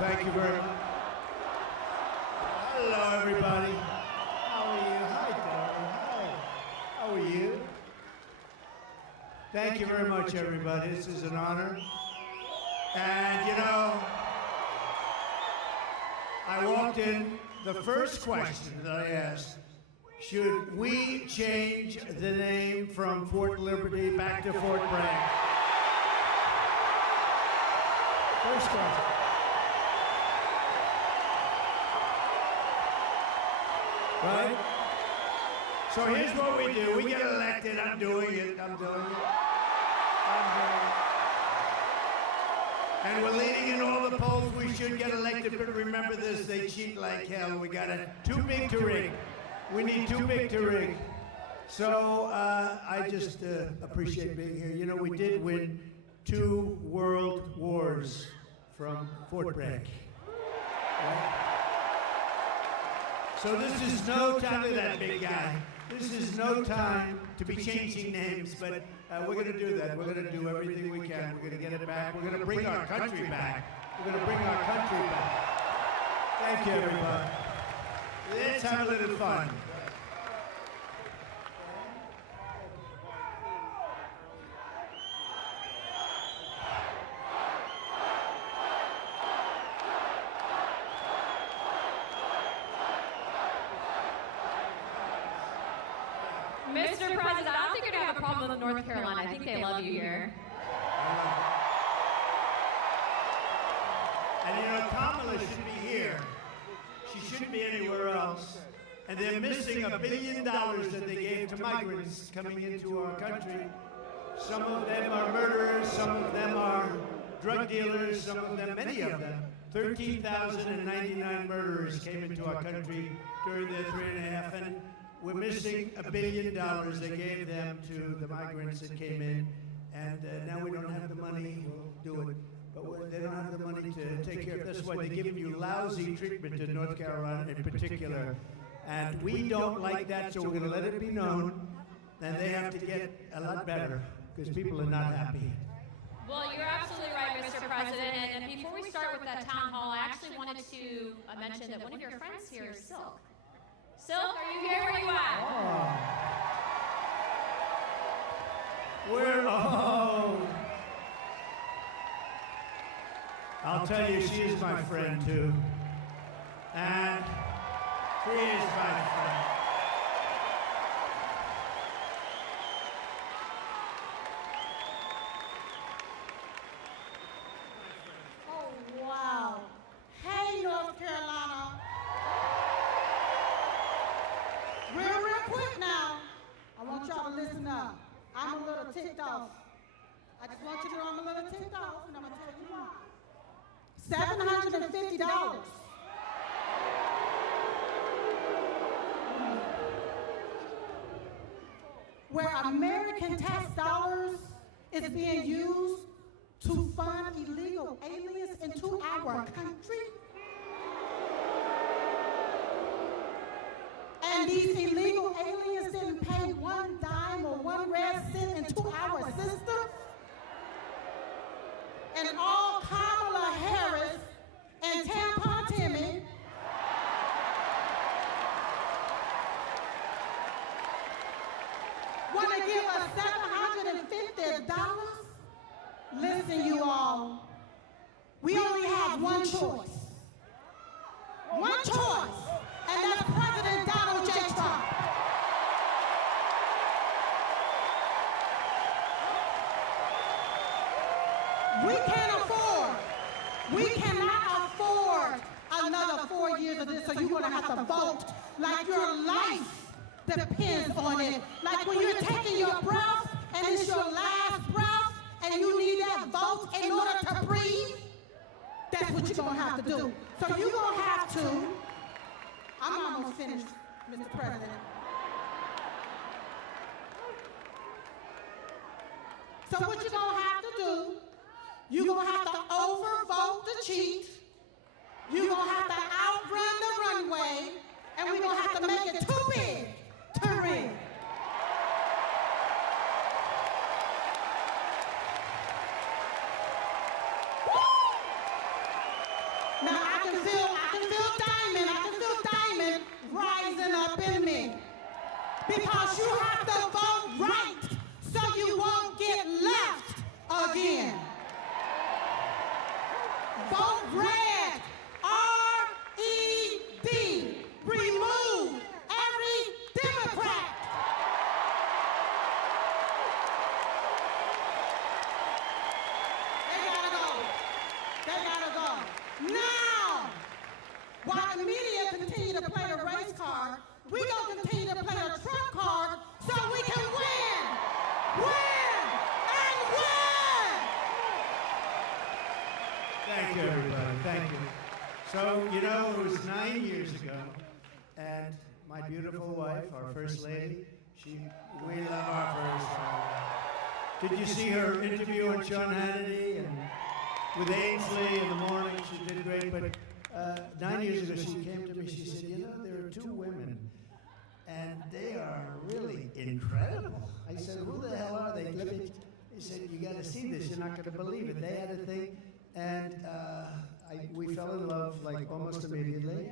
Thank you very much. Hello, everybody. How are you? Hi, darling. Hi. How are you? Thank you very much, everybody. This is an honor. And, you know, I walked in, the first question that I asked, should we change the name from Fort Liberty back to Fort Bragg? First question. Right? So here's what we do. We get elected. I'm doing it. And we're leading in all the polls. We should get elected, but remember this, they cheat like hell. We got it too big to rig. We need too big to rig. So I just appreciate being here. You know, we did win 2 world wars from Fort Bragg. Right? So this is no time to that big guy. This is no time to be changing names, but we're going to do that. We're going to do everything we can. We're going to get it back. We're going to bring our country back. We're going to bring our country back. Thank you, everybody. Let's have a little fun. Mr. President, I don't think you're going to have a problem with North Carolina. I think they love you here. And you know, Kamala should be here. She shouldn't be anywhere else. And they're missing $1 billion that they gave to migrants coming into our country. Some of them are murderers, some of them are drug dealers, some of them, many of them. 13,099 murderers came into our country during their 3.5, and we're missing $1 billion they gave them to the migrants that came in, and now we don't have the money. We'll do it, but they don't have the money to take care of. That's why they're giving you lousy treatment in North Carolina in particular, and we don't like that. So we're going to let it be known, and they have to get a lot better because people are not happy. Well, you're absolutely right, Mr. President. And before we start with that town hall, I actually wanted to mention that one of your friends here is Silk. Silk, are you here? Where are you at? Oh. I'll tell you, she is my friend too. And she is my friend. Oh, wow. Hey, North Carolina. Real quick now, I want y'all to listen up. I'm a little ticked off. I just want you to know I'm a little ticked off, and I'm going to tell you why. $750. Where American tax dollars is being used to fund illegal aliens into our country. And these illegal aliens didn't pay one dime or one red cent into our system. And all Kamala Harris and Tampon Timmy want to give us $750. Listen, you all, we only have one choice. One choice, and that's President Donald J. Trump. We cannot afford another 4 years of this, so you're going to have to vote like your life depends on it. Like when you're taking your breath, and it's your last breath, and you need that vote in order to breathe, that's what you're going to have to do. So you're going to have to, I'm almost finished, Mr. President. So what you're going to have to do, you're going to have to overvote the cheat, you're going to have to outrun the runway, and we're going to have to make it too big to rig. Now rising up in me. Because you have to vote right so you won't get left again. Vote red, R-E-D. Remove every Democrat. They gotta go. They gotta go. Now, while the media continue to play the race card, we're going to continue to play the Trump card so we can win, win, and win. Thank you, everybody. Thank you. So, you know, it was 9 years ago, and my beautiful wife, our first lady, we love our first lady. Did you see her interview on Sean Hannity and with Ainsley in the morning? She did great, but 9 years ago she came to me, she said, you know, there are two women, and they are really incredible. I said, who the hell are they? He said, you got to see this. You're not going to believe it. They had a thing, and we fell in love like almost immediately.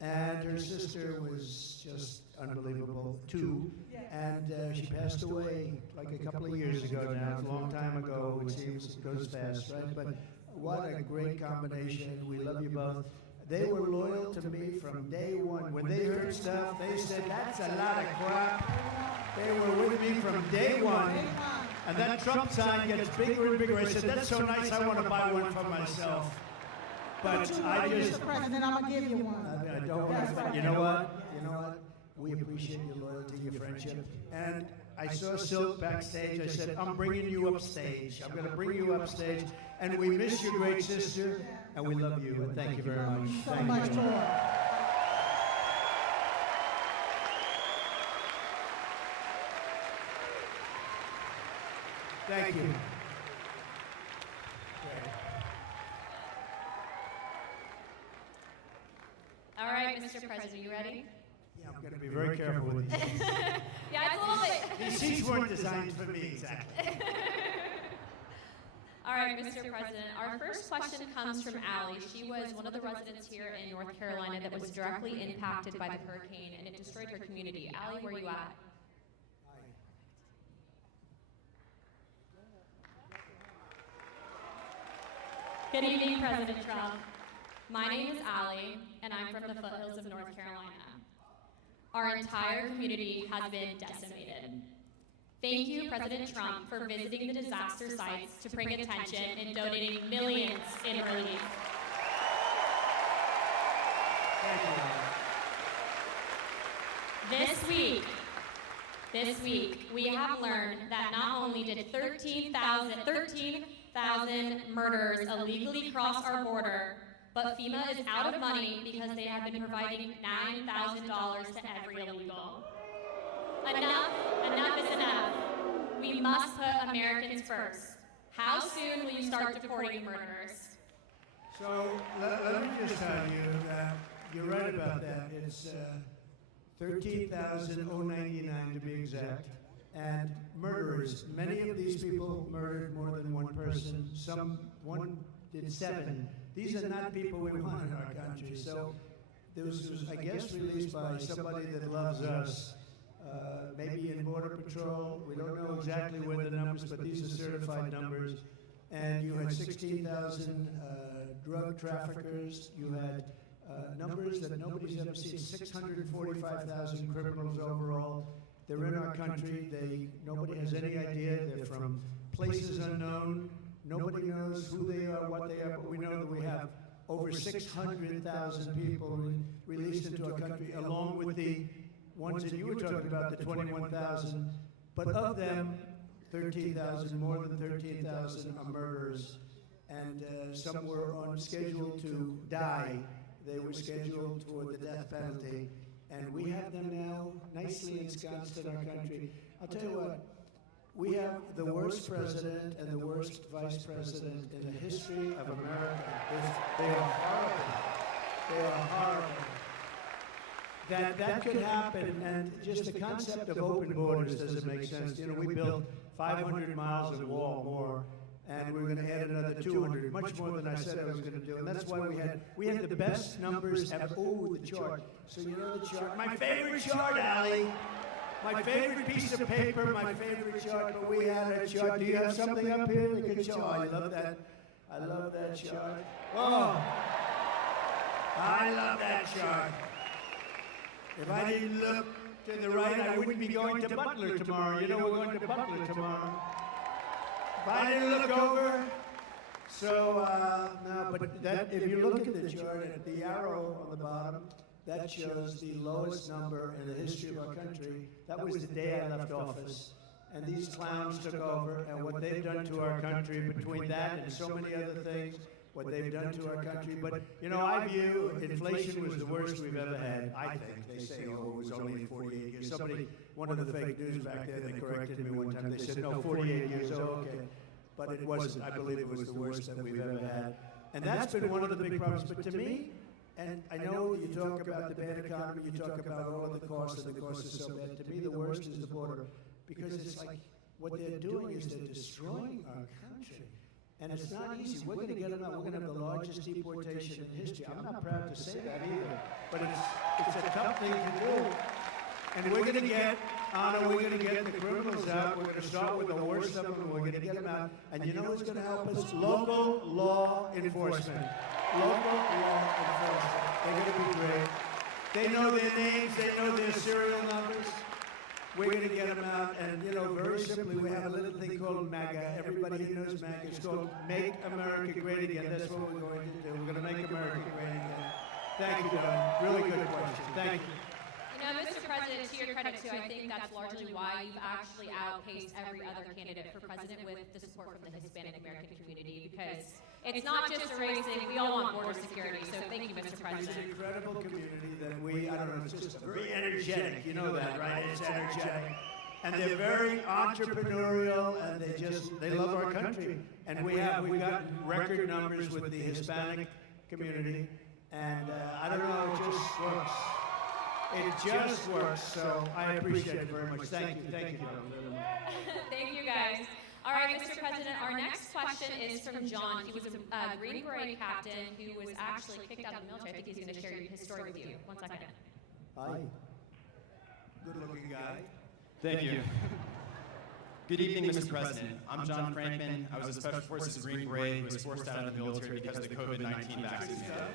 And her sister was just unbelievable too. And she passed away like a couple of years ago now. It's a long time ago. It seems it goes fast, right? But what a great combination. We love you both. They were loyal to me from day one. When they heard stuff, they said, that's a lot of crap. They were with me from day one. And that Trump sign gets bigger and bigger. I said, that's so nice, I want to buy one for myself. But I just... Mr. President, I'm going to give you one. I don't want to. You know what? We appreciate your loyalty, your friendship. And I saw Silk backstage. I said, I'm bringing you upstage. I'm going to bring you upstage. And we miss your great sister, and we love you. And thank you very much. So much more. Thank you. All right, Mr. President, you ready? Yeah, I'm going to be very careful with these seats. Yeah, it's a little bit. These seats weren't designed for me, exactly. All right, Mr. President, our first question comes from Allie. She was one of the residents here in North Carolina that was directly impacted by the hurricane, and it destroyed her community. Allie, where are you at? Good evening, President Trump. My name is Allie, and I'm from the foothills of North Carolina. Our entire community has been decimated. Thank you, President Trump, for visiting the disaster sites to bring attention and donating millions in relief. Thank you. This week, we have learned that not only did 13,000 murderers illegally cross our border, but FEMA is out of money because they have been providing $9,000 to every illegal. Enough is enough. We must put Americans first. How soon will you start deporting murderers? So let me just tell you that you're right about that. It's 13,099 to be exact. And murderers, many of these people murdered more than one person. One did 7. These are not people we want in our country. So this was, I guess, released by somebody that loves us. Maybe in Border Patrol. We don't know exactly where the numbers, but these are certified numbers. And you had 16,000 drug traffickers. You had numbers that nobody's ever seen, 645,000 criminals overall. They're in our country. Nobody has any idea. They're from places unknown. Nobody knows who they are, what they are, but we know that we have over 600,000 people released into our country, along with the ones that you were talking about, the 21,000. But of them, 13,000, more than 13,000 are murderers. And some were on schedule to die. They were scheduled for the death penalty. And we have them now nicely ensconced in our country. I'll tell you what, we have the worst president and the worst vice president in the history of America. They are horrible. They are horrible. That could happen, and just the concept of open borders doesn't make sense. You know, we built 500 miles of wall more, and we were going to add another 200, much more than I said I was going to do. And that's why we had the best numbers ever. Oh, the chart. So you know the chart. My favorite chart, Allie. My favorite piece of paper, my favorite chart, but we had a chart. Do you have something up here that could show? Oh, I love that. I love that chart. Oh, I love that chart. If I didn't look to the right, I wouldn't be going to Butler tomorrow. You know we're going to Butler tomorrow. If I didn't look over, so, no, but that, if you look at the chart, at the arrow on the bottom, that shows the lowest number in the history of our country. That was the day I left office. And these clowns took over, and what they've done to our country, between that and so many other things, what they've done to our country. But, you know, I view inflation was the worst we've ever had, I think. They say, oh, it was only 48 years. Somebody, one of the fake news back there, they corrected me one time. They said, no, 48 years, oh, okay. But it wasn't. I believe it was the worst that we've ever had. And that's been one of the big problems. But to me, and I know you talk about the bad economy, you talk about all of the costs, and the costs are so bad. To me, the worst is the border. Because it's like, what they're doing is they're destroying our country. And it's not easy. We're going to get them out. We're going to have the largest deportation in history. I'm not proud to say that either. But it's a tough thing to do. And we're going to get, Anna, we're going to get the criminals out. We're going to start with the worst of them, and we're going to get them out. And you know what's going to help us? Local law enforcement. Local law enforcement. They're going to be great. They know their names. They know their serial numbers. We're going to get them out, and, you know, very simply, we have a little thing called MAGA. Everybody here knows MAGA. It's called Make America Great Again. That's what we're going to do. We're going to make America great again. Thank you, Don. Really good question. Thank you. You know, Mr. President, to your credit, too, I think that's largely why you've actually outpaced every other candidate for president with the support from the Hispanic American community, because it's not just a race thing. We all want border security, so thank you, Mr. It's President. an incredible community that we, I don't know, it's just very energetic. You know that, right? It's energetic. And they're very entrepreneurial, and they love our country. And we got record numbers with the Hispanic community. And I don't know, it just works. It just works, so I appreciate it very much. Thank you. Thank you. Thank you, guys. All right, Mr. President, our next question is from John. He was a Green Beret captain who was actually kicked out of the military. I think he's going to share his story with you. 1 second. Hi. Good-looking guy. Thank you. Good evening, Mr. President. I'm John Franklin. I was a Special Forces Green Beret who was forced out of the military because of the COVID-19 vaccine mandate.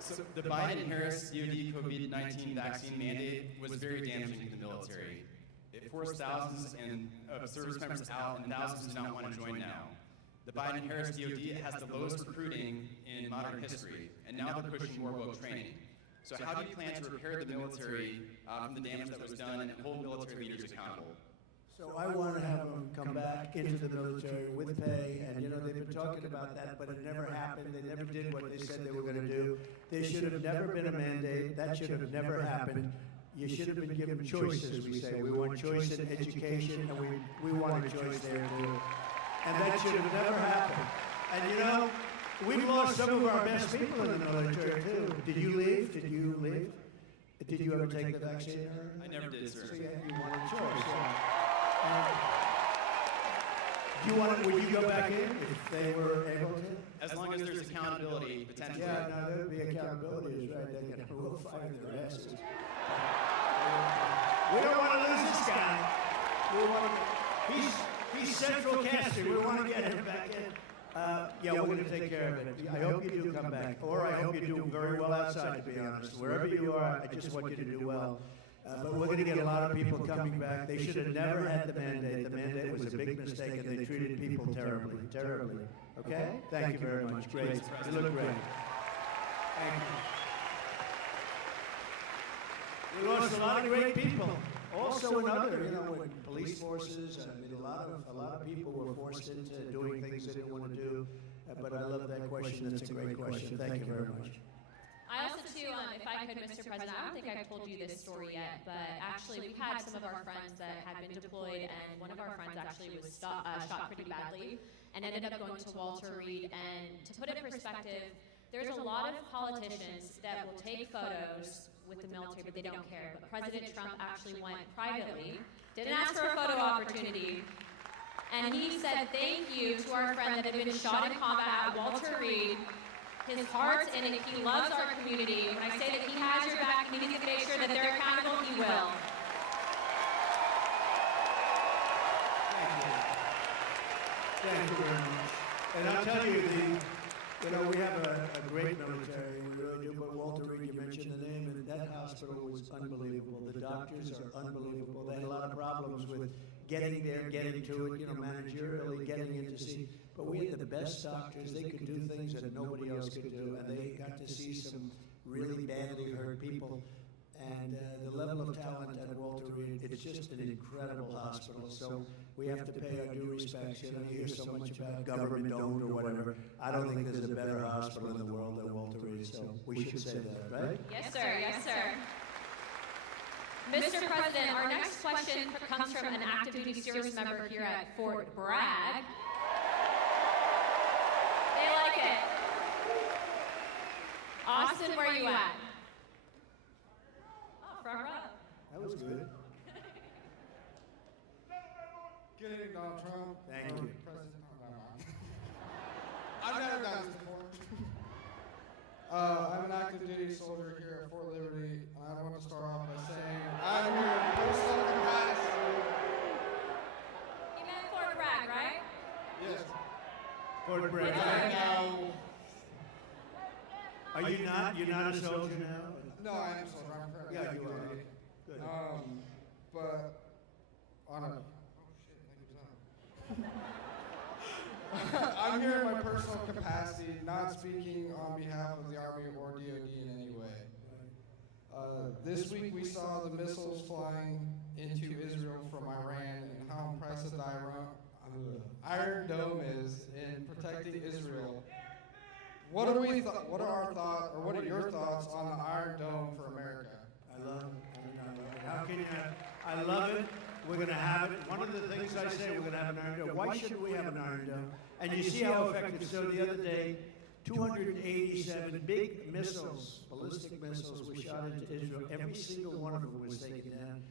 So the Biden-Harris DoD COVID-19 vaccine mandate was very damaging to the military. It forced thousands of service members out, and thousands do not want to join now. The Biden-Harris DoD has the lowest recruiting in modern history, and now they're pushing more woke training. So how do you plan to repair the military from the damage that was done and hold military leaders accountable? So I want to have them come back into the military with pay, and, you know, they've been talking about that, but it never happened. They never did what they said they were going to do. There should have never been a mandate. That should have never happened. You should have been given choices, we say. We want choice in education, and we want a choice there, too. And that should have never happened. And, you know, we've lost some of our best people in the military, too. Did you leave? Did you leave? Did you ever take the vaccine? I never did, sir. So you wanted a choice, yeah. Would you go back in if they were able to? As long as there's accountability, potentially. Yeah, no, there would be accountability, is right. They're going to roll fire in their asses. We don't want to lose this guy. He's central casting. We want to get him back in. Yeah, we're going to take care of it. I hope you do come back. Or I hope you do very well outside, to be honest. Wherever you are, I just want you to do well. But we're going to get a lot of people coming back. They should have never had the mandate. The mandate was a big mistake, and they treated people terribly, terribly. Okay? Thank you very much. Great. You look great. Thank you. We lost a lot of great people. Also in other, you know, in police forces, I mean, a lot of people were forced into doing things they didn't want to do. But I love that question. That's a great question. Thank you very much. I also, too, if I could, Mr. President, I don't think I've told you this story yet, but actually we've had some of our friends that had been deployed, and one of our friends actually was shot pretty badly and ended up going to Walter Reed. And to put it in perspective, There's a lot of politicians that will take photos with the military, but they don't care. But President Trump actually went privately, didn't ask for a photo opportunity, and he said thank you to our friend that had been shot in combat, Walter Reed. His heart's in it. He loves our community. When I say that he has your back and he needs to make sure that they're accountable, he will. Thank you very much. And I'll tell you, we have a great military, we really do, but Walter Reed, you mentioned the name, and that hospital was unbelievable. The doctors are unbelievable. They had a lot of problems with getting there, getting to it, managerially, getting in to see. But we had the best doctors. They could do things that nobody else could do, and they got to see some really badly hurt people. And the level of talent at Walter Reed, it's just an incredible hospital. So we have to pay our due respects. You hear so much about government-owned or whatever. I don't think there's a better hospital in the world than Walter Reed, so we should say that, right? Yes, sir. Yes, sir. Mr. President, our next question comes from an active duty service member here at Fort Bragg. They like it. Austin, where are you at? Oh, front row. That was good. Good evening, Donald Trump. Thank you. President. I've never done this before. I'm an active duty soldier here at Fort Liberty, and I want to start off by saying I'm here in personal capacity. You meant Fort Bragg, right? Yes. Fort Bragg. Right now, Are you not? You're not a soldier now? no, I am a soldier. I'm currently Yeah, active you are. duty. Good. But on a I'm here in my personal capacity, not speaking on behalf of the Army or DoD in any way. This week we saw the missiles flying into Israel from Iran and how impressive the Iron Dome is in protecting Israel. What are our thoughts, or what are your thoughts on the Iron Dome for America? I love it. How can you? I love it. We're going to have it. One of the things I say, we're going to have an Iron Dome. Why shouldn't we have an Iron Dome? And you see how effective. So the other day, 287 big missiles, ballistic missiles, were shot into Israel. Every single one of them was taken down.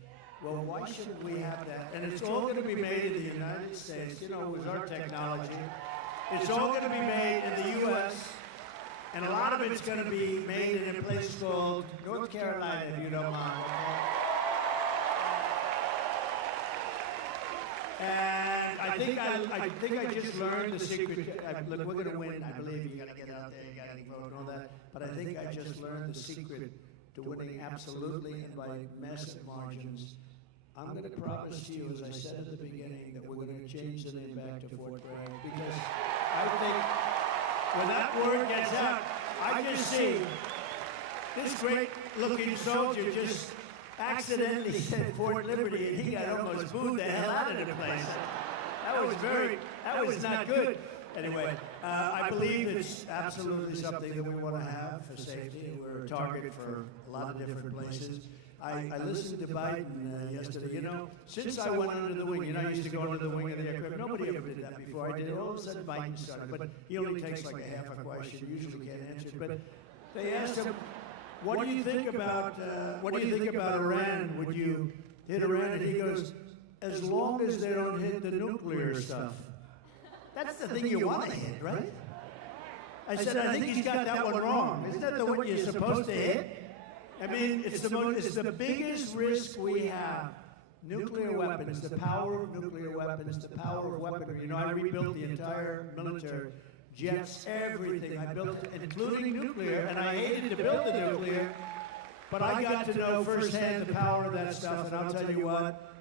Well, why shouldn't we have that? And it's all going to be made in the United States. It was our technology. It's all going to be made in the U.S., and a lot of it's going to be made in a place called North Carolina, if you don't mind. And I think I just learned the secret. Look, we're going to win. I believe you got to get out there, you got to vote and all that. But I think I just learned the secret to winning absolutely and by massive margins. I'm going to promise to you, as I said at the beginning, that we're going to change the name back to Fort Bragg, because I think when that word gets out, I just see this great-looking soldier just accidentally said Fort Liberty, and he got almost booed the hell out of the place. That was not good. Anyway, I believe it's absolutely something that we want to have for safety. We're a target for a lot of different places. I listened to Biden yesterday. Since I went under the wing, I used to go under the wing of the aircraft. Nobody ever did that before. I did it. All of a sudden, Biden started. But he only takes like a half a question. Usually can't answer it. But they asked him, what do you think about Iran? Would you hit Iran? And he goes, as long as they don't hit the nuclear stuff. That's the thing you want to hit, right? I said, I think he's got that one wrong. Isn't that the one you're supposed to hit? I mean, it's the biggest risk we have. Nuclear weapons, the power of nuclear weapons, the power of weaponry. I rebuilt the entire military, jets, everything. I built it, including nuclear, and I hated to build the nuclear, but I got to know firsthand the power of that stuff, and I'll tell you what,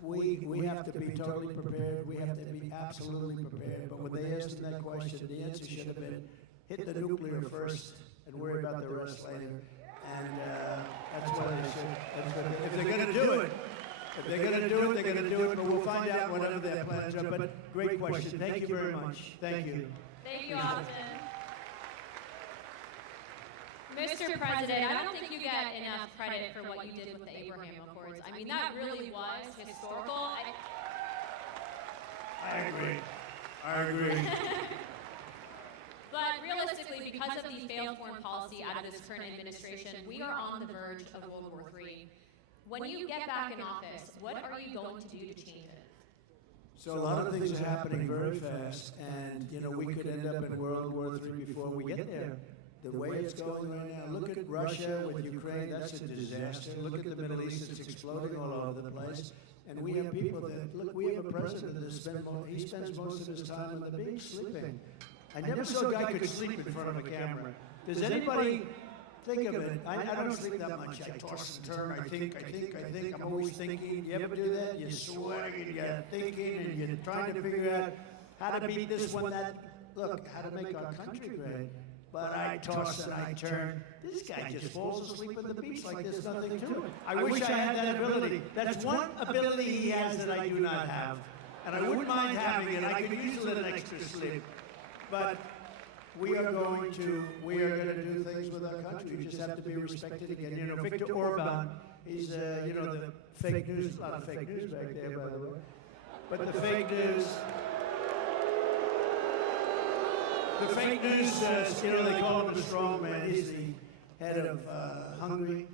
we have to be totally prepared. We have to be absolutely prepared. But when they asked him that question, the answer should have been, hit the nuclear first and worry about the rest later. And that's what they should. If they're going to do it, they're going to do it. But we'll find out whatever their plans are. But great question. Thank you very much. Thank you. Thank you, Austin. Mr. President, I don't think you get enough credit for what you did with the Abraham Accords. I mean, that really was historical. I agree. But realistically, honestly, because of the failed foreign policy out of this current administration, we are on the verge of World War III. When you get back in office, what are you going to do to change it? So a lot of things are happening very fast, and we could end up in World War III before we get there. The way it's going right now, look at Russia with Ukraine, that's a disaster. Look at the Middle East, it's exploding all over the place. And we have people that, we have a president that spends most of his time on the beach sleeping. I never saw a guy could sleep in front of a camera. Does anybody think of it? I don't sleep that much. I toss and turn, I think. I'm always thinking. You ever do that? You're sweating and you're thinking and you're trying to figure out how to beat this one, that. Look, how to make our country great. But I toss and I turn. This guy just falls asleep on the beach like there's nothing to it. I wish I had that ability. That's one ability he has that I do not have. And I wouldn't mind having it. I could use a little extra sleep. But we are going to do things with our country. We just have to be respected again. Viktor Orban, he's, the fake news, a lot of fake news back there, by the way. But the fake news... The fake news, they call him the strong man. He's the head of Hungary,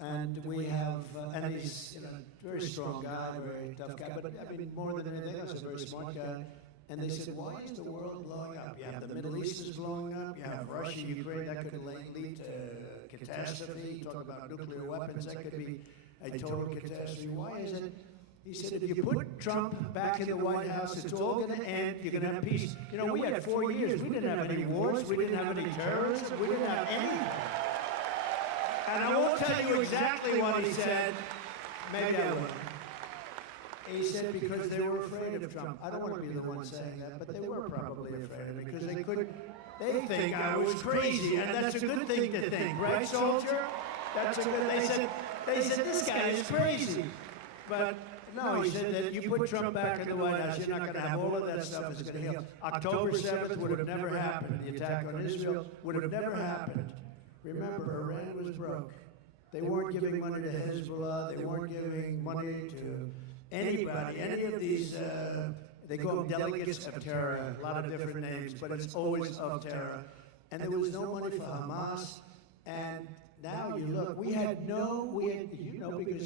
and we have, and he's a very strong guy, very tough guy. But I mean, more than anything else, a very smart guy. And they said, why is the world blowing up? You have the Middle East is blowing up. You have Russia, Ukraine. That could lead to catastrophe. You talk about nuclear weapons. That could be a total catastrophe. Why is it? He said, if you put Trump back in the White House, it's all going to end. You're going to have peace. We had 4 years. We didn't have any wars. We didn't have any terrorism. We didn't have any. And I won't tell you exactly what he said. Maybe I will. He said because they were afraid of Trump. I don't want to be the one saying that, but they were probably afraid of him because they think I was crazy. And that's a good thing to think, right, soldier? That's a good, they said this guy is crazy. But no, he said that you put Trump back in the White House, you're not going to have all of that stuff is going to heal. October 7th would have never happened. The attack on Israel would have never happened. Remember, Iran was broke. They weren't giving money to Hezbollah. They weren't giving money to anybody. Any of these, they call them delegates of terror, a lot of different names, but it's always of terror. And there was no money for Hamas. And now you look, because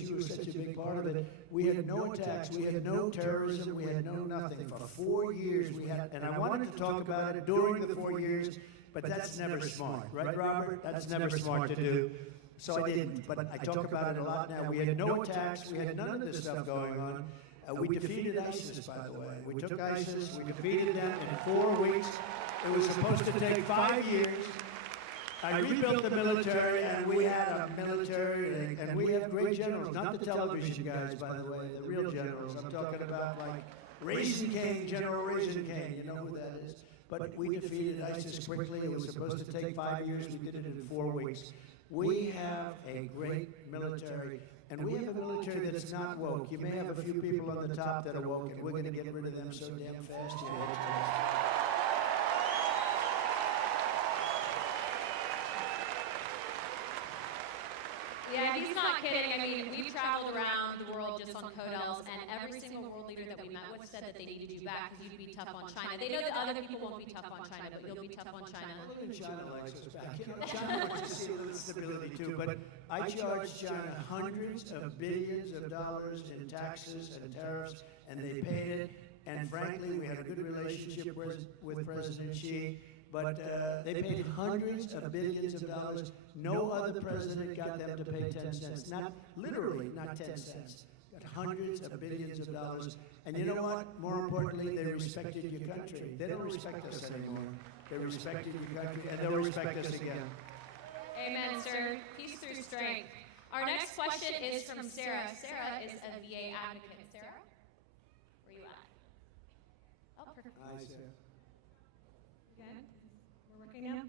you were such a big part of it, we had no attacks, we had no terrorism, we had no nothing. For 4 years we had, and I wanted to talk about it during the 4 years, but that's never smart, right, Robert? That's never smart to do. So I didn't, but I talk about it a lot now. We had no attacks, we had none of this stuff going on. We defeated ISIS, by the way. We took ISIS, we defeated them in 4 weeks. It was supposed to take 5 years. I rebuilt the military, and we had a military, and we have great generals, not the television guys, by the way, the real generals. I'm talking about like Raisin Cain, General Raisin Cain, you know who that is. But we defeated ISIS quickly. It was supposed to take 5 years. We did it in 4 weeks. We have a great military, and we have a military that's not woke. You may have a few people on the top that are woke, and we're going to get rid of them so damn fast. Yeah, he's not kidding. I mean, we've traveled around the world just on CODELs, and every single world leader that we met with said that they needed you back because you'd be tough on China. They know that other people won't be tough on China, but you'll be tough on China. China likes us back. China wants to see a little stability too, but I charged China hundreds of billions of dollars in taxes and tariffs, and they paid it. And frankly, we had a good relationship with President Xi. But they paid hundreds of billions of dollars. No other president got them to pay 10 cents. Not literally, not 10 cents. Got hundreds of billions of dollars. And you know what? More importantly, they respected your country. They don't respect us anymore. They respected your country, and they'll respect us again. Amen, sir. Peace through strength. Our next question is from Sarah. Sarah is a VA advocate. Sarah, where you at? Oh, perfect. Hi, Sarah. Good. We're working now.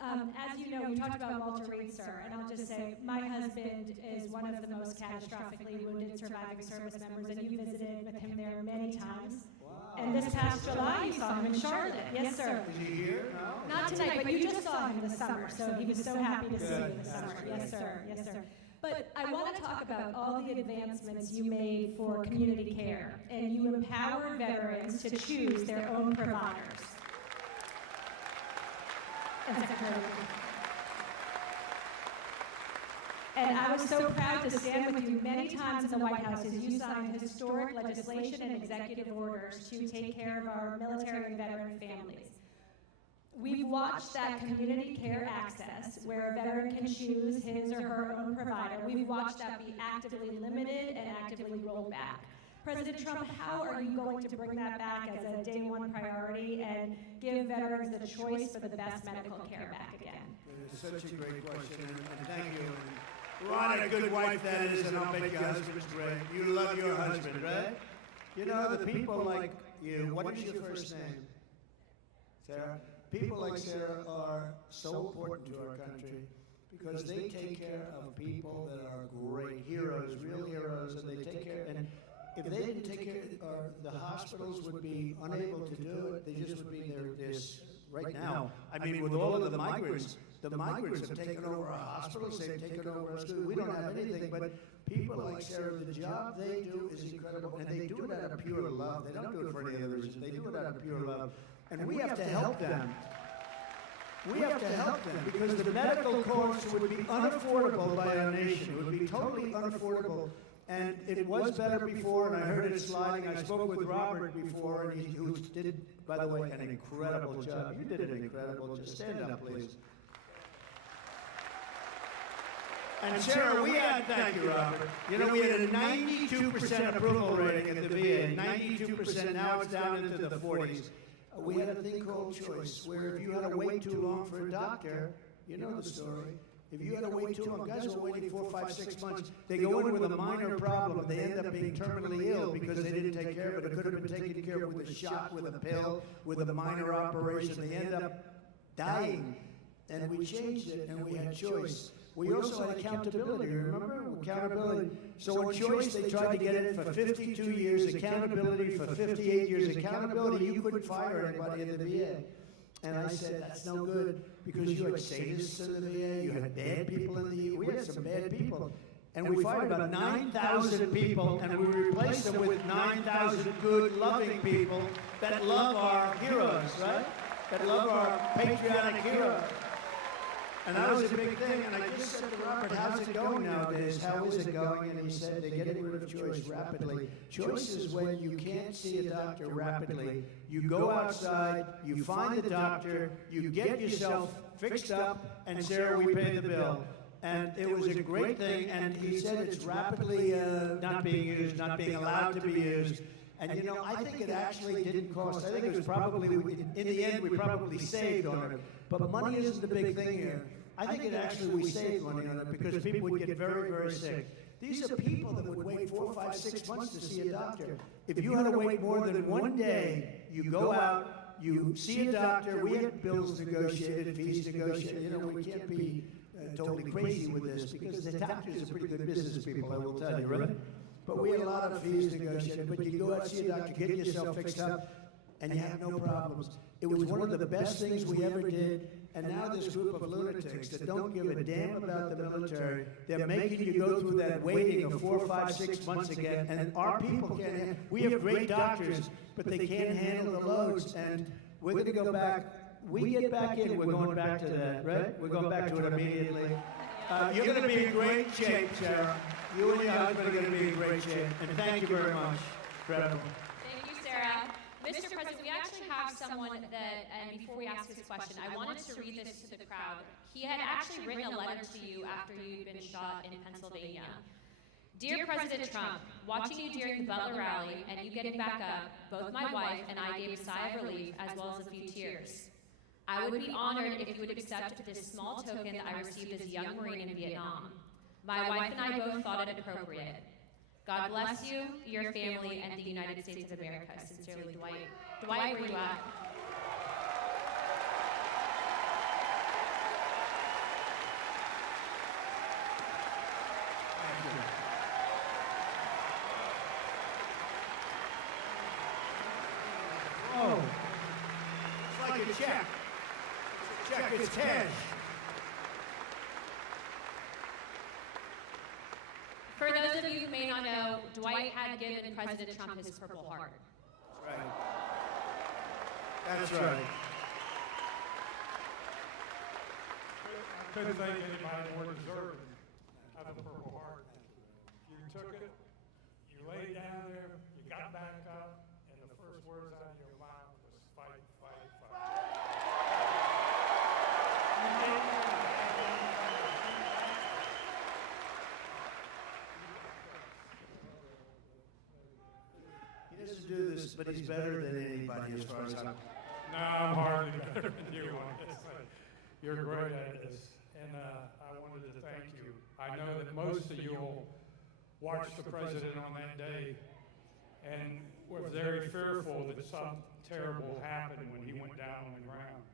As you know, we talked about Walter Reed, sir, and I'll just say my husband is one of the most catastrophically wounded surviving service members, and you visited with him there many times. Wow. And this past July, you saw him in Charlotte. Yes, sir. Is he here now? Not tonight, but you just saw him this summer, so he was so happy to see you this summer. Yes, sir. Yes, sir. But I want to talk about all the advancements you made for community care, and you empowered veterans to choose their own providers. and Secretary Wood. And I was so proud to stand with you many times in the White House as you signed historic legislation and executive orders to take care of our military and veteran families. We've watched that community care access, where a veteran can choose his or her own provider. We've watched that be actively limited and actively rolled back. President Trump, how are you going to bring that back as a day one priority and give veterans the choice for the best medical care back again? It's such a great question, and thank you. What a good wife that is, and I'll bet your husband's great. You love your husband, right? You know, the people like you, what is your first name? Sarah? People like Sarah are so important to our country because they take care of people that are great heroes, real heroes, and they take care. And if they didn't take care, the hospitals would be unable to do it. They just would be this right now. I mean, with all of the migrants have taken over our hospitals. They've taken over our schools. We don't have anything, but people like Sarah, the job they do is incredible, and they do it out of pure love. They don't do it for any other reason. They do it out of pure love. And we have to help them. We have to help them because the medical costs would be unaffordable by our nation. It would be totally unaffordable. And it was better before, and I heard it sliding. I spoke with Robert before, and who did, by the way, an incredible job. You did an incredible job. Stand up, please. And Sarah, thank you, Robert. You know, we had a 92% approval rating at the VA, 92%. Now it's down into the 40s. We had a thing called choice, where if you had to wait too long for a doctor, you know the story. If you had to wait too long, guys were waiting 4, 5, 6 months. They go in with a minor problem. They end up being terminally ill because they didn't take care of it. It could have been taken care of with a shot, with a pill, with a minor operation. They end up dying. And we changed it, and we had choice. We also had accountability, remember? Accountability. So in choice, they tried to get it for 52 years, accountability for 58 years. Accountability, you couldn't fire anybody in the VA. And I said, that's no good, because you had sadists in the VA, you had bad people in the VA. We had some bad people. And we fired about 9,000 people, and we replaced them with 9,000 good, loving people that love our heroes, right? That love our patriotic heroes. And that was a big thing, and I just said to Robert, how's it going nowadays? How is it going? And he said, they're getting rid of choice rapidly. Choice is when you can't see a doctor rapidly. You go outside, you find the doctor, you get yourself fixed up, and Sarah, we pay the bill. And it was a great thing, and he said it's rapidly not being used, not being allowed to be used. And you know, I think it actually didn't cost, I think it was probably, in the end, we probably saved on it. But money isn't the big thing here. I think it actually, we saved money on it because people would get very, very sick. These are people that would wait 4, 5, 6 months to see a doctor. If you had to wait more than one day, you go out, you see a doctor, we had bills negotiated, fees negotiated. You know, we can't be totally crazy with this because the doctors are pretty good business people, I will tell you, right? But we had a lot of fees negotiated. But you go out, see a doctor, get yourself fixed up, and you have no problems. It was one of the best things we ever did. And now this group of lunatics that don't give a damn about the military, they're making you go through that waiting of 4, 5, 6 months again. And our people can't. We have great doctors, but they can't handle the loads. And we're going to go back. We get back in, we're going back to that, right? We're going back to it immediately. You're going to be in great shape, Sarah. You and your husband are going to be in great shape. And thank you very much. Incredible. Thank you, Sarah. Mr. President, we actually have someone that, and before we ask his question, I wanted to read this to the crowd. He had actually written a letter to you after you'd been shot in Pennsylvania. Dear President Trump, watching you during the Butler rally and you getting back up, both my wife and I gave a sigh of relief as well as a few tears. I would be honored if you would accept this small token that I received as a young Marine in Vietnam. My wife and I both thought it appropriate. God bless you, your family, and the United States of America. Sincerely, Dwight. Dwight, where you at? Oh, it's like a check. It's a check, it's cash. For those of you who may not know, Dwight had given President Trump his Purple Heart. Right. That's right. couldn't think anybody more deserving of the Purple Heart. You took it, you laid down there, you got back up, and the first words out of your mouth was fight, fight, fight. He doesn't do this, but he's better than anybody as far as I'm. No, I'm hardly better than you on this. You're great at this, and I wanted to thank you. I know that most of you will watch the president on that day and were very fearful that something terrible happened when he went down on the ground.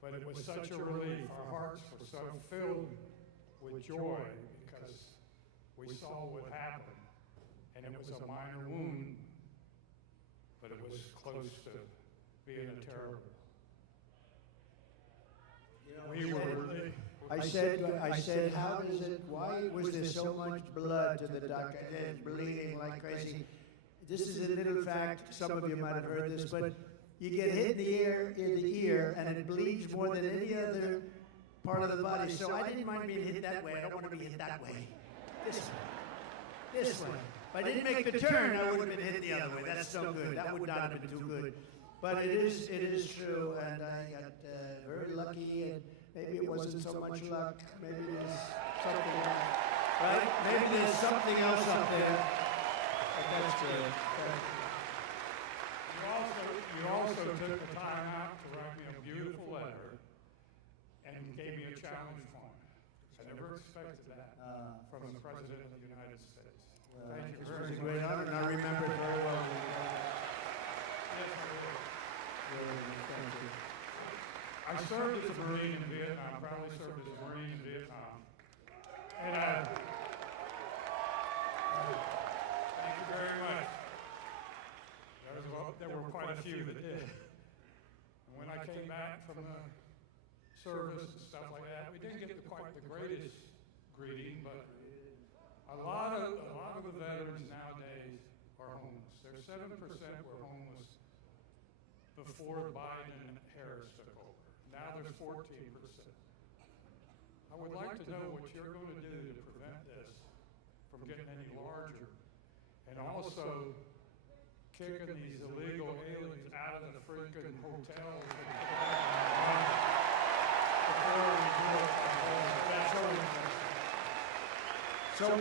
But it was such a relief. Our hearts were so filled with joy because we saw what happened, and it was a minor wound, but it was close to being a terrible. We were. I said, how does it, why was there so much blood to the doctor and bleeding like crazy? This is a little fact, some of you might have heard this, but you get hit in the ear, and it bleeds more than any other part of the body. So I didn't mind being hit that way. I don't want to be hit that way. This way. If I didn't make the turn, I would have been hit the other way. That's no good. That would not have been too good. But it is true, and I got very lucky, and maybe it wasn't so much luck. Maybe there's something else, right? Maybe there's something else up there. But that's good. You also took the time out to write me a beautiful letter and gave me a challenge form. I never expected that from the President of the United States. Thank you very much. It was a great honor, and I remember it very well. Thank you. I served as a Marine in Vietnam, proudly served as a Marine in Vietnam. And thank you very much. There were quite a few that did. And when I came back from the service and stuff like that, we didn't get quite the greatest greeting, but a lot of the veterans nowadays are homeless. There's 7% were homeless before Biden and Harris took over. Now there's 14%. I would like to know what you're going to do to prevent this from getting any larger, and also kicking these illegal aliens out of the freaking hotels. So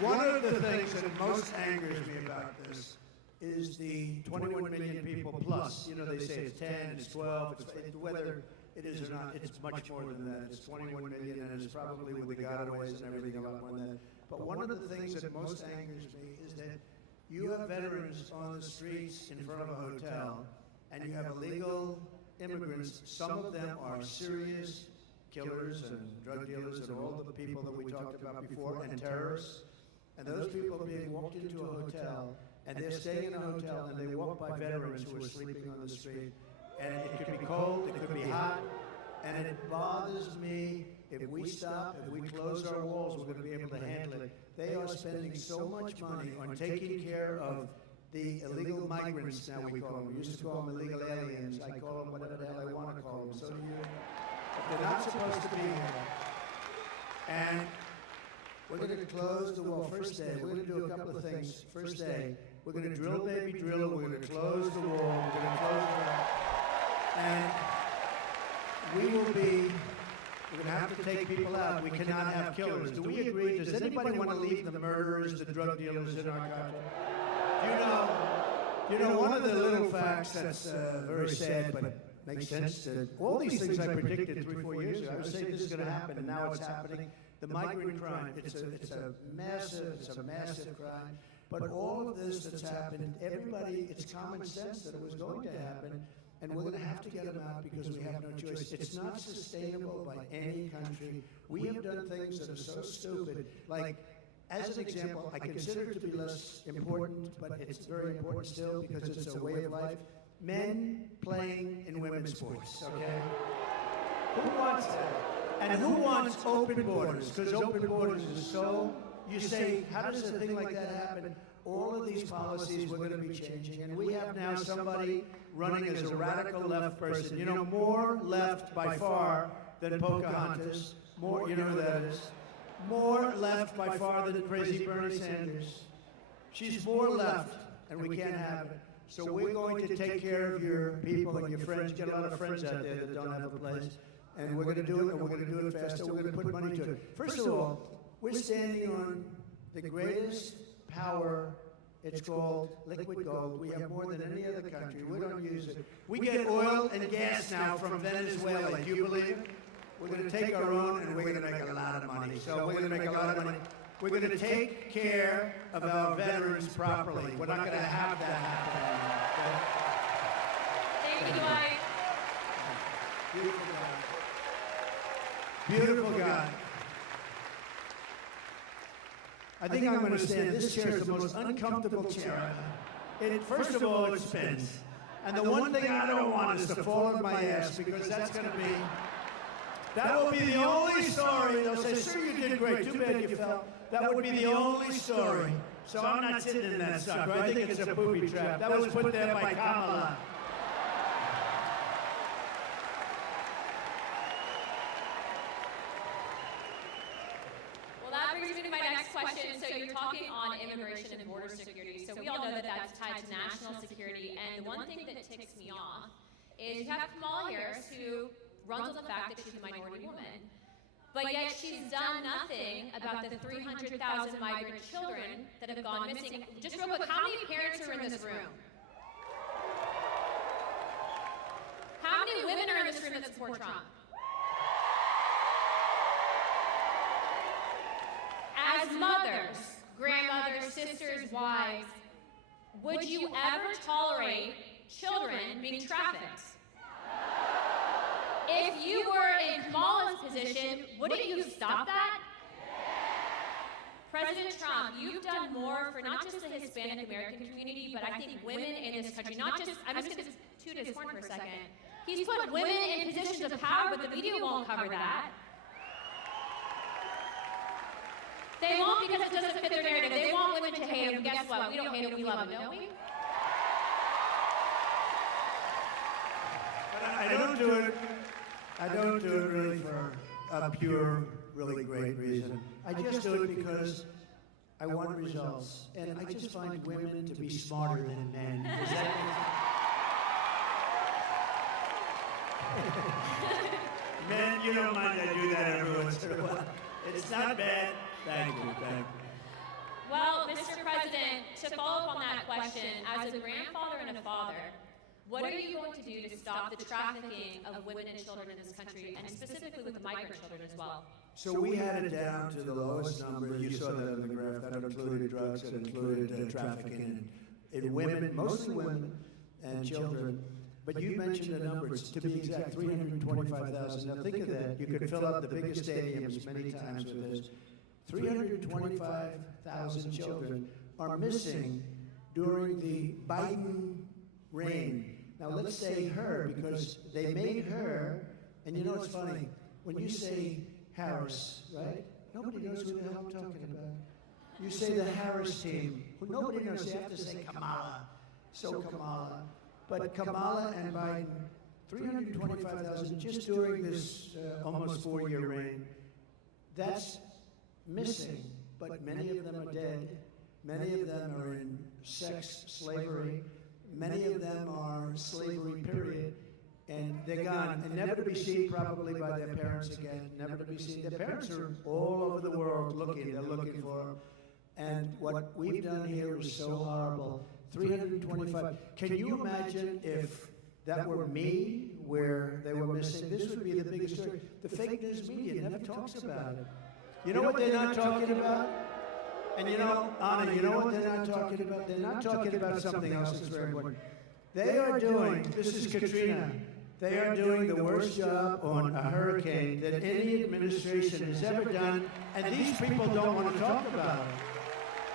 one of the things that most angers me about this is the 21 million people plus. You know, they say it's 10, it's 12, whether it is or not, it's much more than that. It's 21 million, and it's probably with the gotaways and everything a lot more than that. But one of the things that most angers me is that you have veterans on the streets in front of a hotel, and you have illegal immigrants. Some of them are serious killers and drug dealers and all the people that we talked about before, and terrorists. And those people are being walked into a hotel, and they're staying in a hotel, and they walk by veterans who are sleeping on the street. And it could be cold, it could be hot, and it bothers me. If we stop, if we close our walls, we're going to be able to handle it. They are spending so much money on taking care of the illegal migrants, now we call them. We used to call them illegal aliens. I call them whatever the hell I want to call them. So do you. But they're not supposed to be here. And we're going to close the wall. First day, we're going to do a couple of things. First day, we're going to drill, baby, drill. We're going to close the wall. We're going to close the wall. And we will be, we're going to have to take people out. We cannot have killers. Do we agree? Does anybody want to leave the murderers, the drug dealers in our country? You know, one of the little facts that's very sad, but makes sense. All these things I predicted 3-4 years ago. I was saying this is going to happen, and now it's happening. The migrant crime, it's a massive crime. But all of this that's happened, everybody, it's common sense that it was going to happen. And we're going to have to get them out because we have no choice. It's not sustainable by any country. We have done things that are so stupid. Like, as an example, I consider it to be less important, but it's very important still because it's a way of life. Men playing in women's sports, okay? Who wants that? And who wants open borders? Because open borders is so, you say, how does a thing like that happen? All of these policies we're going to be changing, and we have now somebody running as a radical left person. You know, more left by far than Pocahontas. More, you know who that is. More left by far than crazy Bernie Sanders. She's more left, and we can't have it. So we're going to take care of your people and your friends. Get a lot of friends out there that don't have a place. And we're going to do it, and we're going to do it fast, so we're going to put money to it. First of all, we're standing on the greatest power. It's called liquid gold. We have more than any other country. We don't use it. We get oil and gas now from Venezuela. Do you believe it? We're going to take our own, and we're going to make a lot of money. So we're going to make a lot of money. We're going to take care of our veterans properly. We're not going to have that happen. Thank you, Dwight. Beautiful guy. I think I'm going to stand. This chair is the most uncomfortable chair. First of all, it spins. And the one thing I don't want is to fall on my ass, because that's going to be... That will be the only story. They'll say, sir, you did great. Too bad you fell. That would be the only story. So I'm not sitting in that sucker. I think it's a booby trap. That was put there by Kamala. Well, that brings me to my next question. So you're talking on immigration and border security. So we all know that that's tied to national security. And the one thing that ticks me off is you have Kamala Harris, who runs on the fact that she's a minority woman. But yet she's done nothing about the 300,000 migrant children that have gone missing. Just real quick, how many parents are in this room? How many women are in this room that support Trump? As mothers, grandmothers, sisters, wives, would you ever tolerate children being trafficked? If you were in Kamala's position, wouldn't you stop that? President Trump, you've done more for not just the Hispanic American community, but I think women in this country, not just, I'm just going to toot his horn for a second. He's put women in positions of power, but the media won't cover that. They won't because it doesn't fit their narrative. They want women to hate him. Guess what? We don't hate him, we love him, don't we? But I don't do it. I don't do it really for a pure, really great reason. I just do it because I want results. And I just find women to be smarter than men. Is that men, you don't mind I do that every once in a while. It's not bad. Thank you. Well, Mr. President, to follow up on that question, as a grandfather and a father, what are you going to do to stop the trafficking of women and children in this country, and specifically with the migrant children as well? So we had it down to the lowest number. You saw that on the graph. That included drugs, that included trafficking in women, mostly women and children. But you mentioned the numbers, to be exact, 325,000. Now think of that. You could fill up the biggest stadiums many times with this. 325,000 children are missing during the Biden reign. Now let's say her, because they made her, and you know it's funny, when you say Harris, right? Nobody knows who the hell I'm talking about. You say the Harris team, who nobody knows. You have to say Kamala. So Kamala. But Kamala and Biden, 325,000 just during this almost 4-year reign. That's missing, but many of them are dead. Many of them are in sex slavery. Many of them are slavery, period. And they're gone, and never to be seen probably by their parents again. Never to be seen. Their parents are all over the world looking. They're looking for them. And what we've done here is so horrible. 325. Can you imagine if that were me, where they were missing? This would be the biggest story. The fake news media never talks about it. You know what they're not talking about? And you know, Anna, you know what they're not talking about? They're not talking about something else that's very important. They are doing, this is Katrina, they are doing the worst job on a hurricane that any administration has ever done, and these people don't want to talk about it.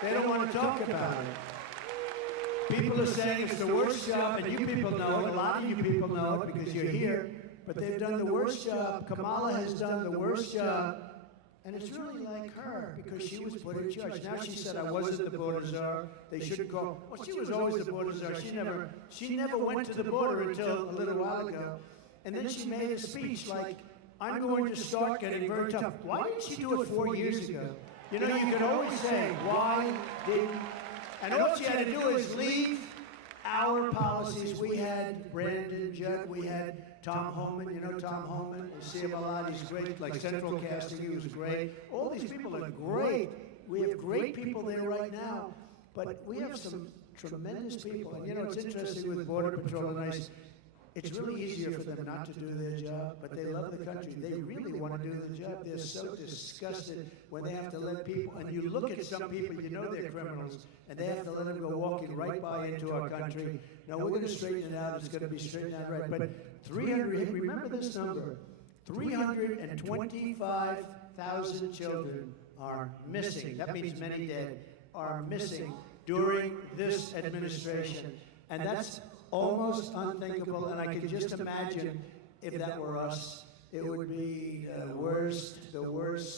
They don't want to talk about it. People are saying it's the worst job, and you people know it, a lot of you people know it because you're here, but they've done the worst job. Kamala has done the worst job. And it's really like her, because she was put in charge. Now she said, I wasn't the border czar. They shouldn't go. Well, she was always the border czar. She never went to the border until a little while ago. And then she made a speech like I'm going to start getting very tough. Why didn't she do it 4 years ago? You know, you could always say, why didn't... And all she had to do is leave our policies. We had Brandon Judd, we had Tom Homan. You know Tom Homan? You see him a lot. He's great. Like Central Casting, he was great. All these people are great. We have great people there right now. But we have some tremendous people. And you know, it's interesting with Border Patrol and ICE. It's really easier for them not to do their job, but they love the country. They really want to do the job. They're so disgusted when they have to let people, and you look at some people, you know they're criminals, and they have to let them go walking right by into our country. Now, we're going to straighten it out. It's going to be straightened out right. But 300, remember this number, 325,000 children are missing. That means many dead are missing during this administration. And that's almost unthinkable, and I can just imagine if that were us, it would be the worst